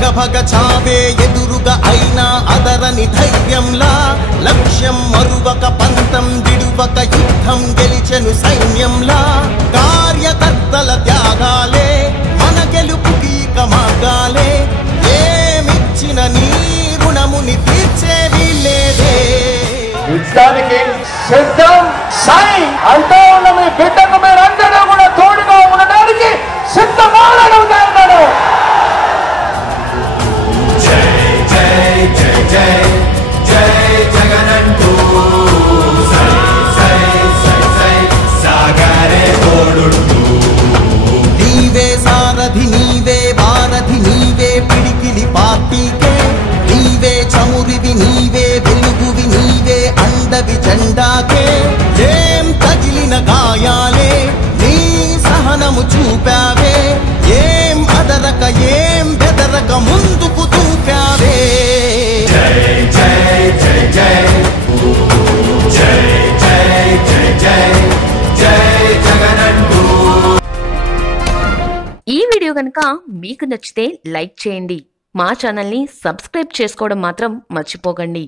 భగ భగ చావే ఎదురుగా అయినా అదరని ధైర్యంలా లక్ష్యం మరువక పంతం విడువక యుద్ధం గెలిచెను సైన్యంలా కార్యకర్తల త్యాగాలే మన గెలుపుకి మార్గాలే ఏమిచ్చిన నీ రుణముని తీర్చేవి లేదే యుద్ధానికి సిద్ధం సై అంటూ ఉన్న మీ బిడ్డకు మీరందరూ కూడా తోడుగా ఉండడానికి సిద్ధమాలను అన్నాడు. జై జై జై జై జై జగనంటూ సై సై సై సై సాగరే తోడుంటూ నీవే సారథి నీవే వారధి నీవే పిడికిలి పార్టీకే నీవే చమురివి నీవే వెలుగువి నీవే అండవి జెండాకే ఏం తగిలిన గాయాలే నీ సహనము చూపావే ఏం అదరక ఏం బెదరక ముందుకు దూకావే జై జై జై జై జై జై జై జై జై జగనంటూ. ఈ వీడియో కనుక మీకు నచ్చితే లైక్ చేయండి, మా ఛానల్ని సబ్స్క్రైబ్ చేసుకోవడం మాత్రం మర్చిపోకండి.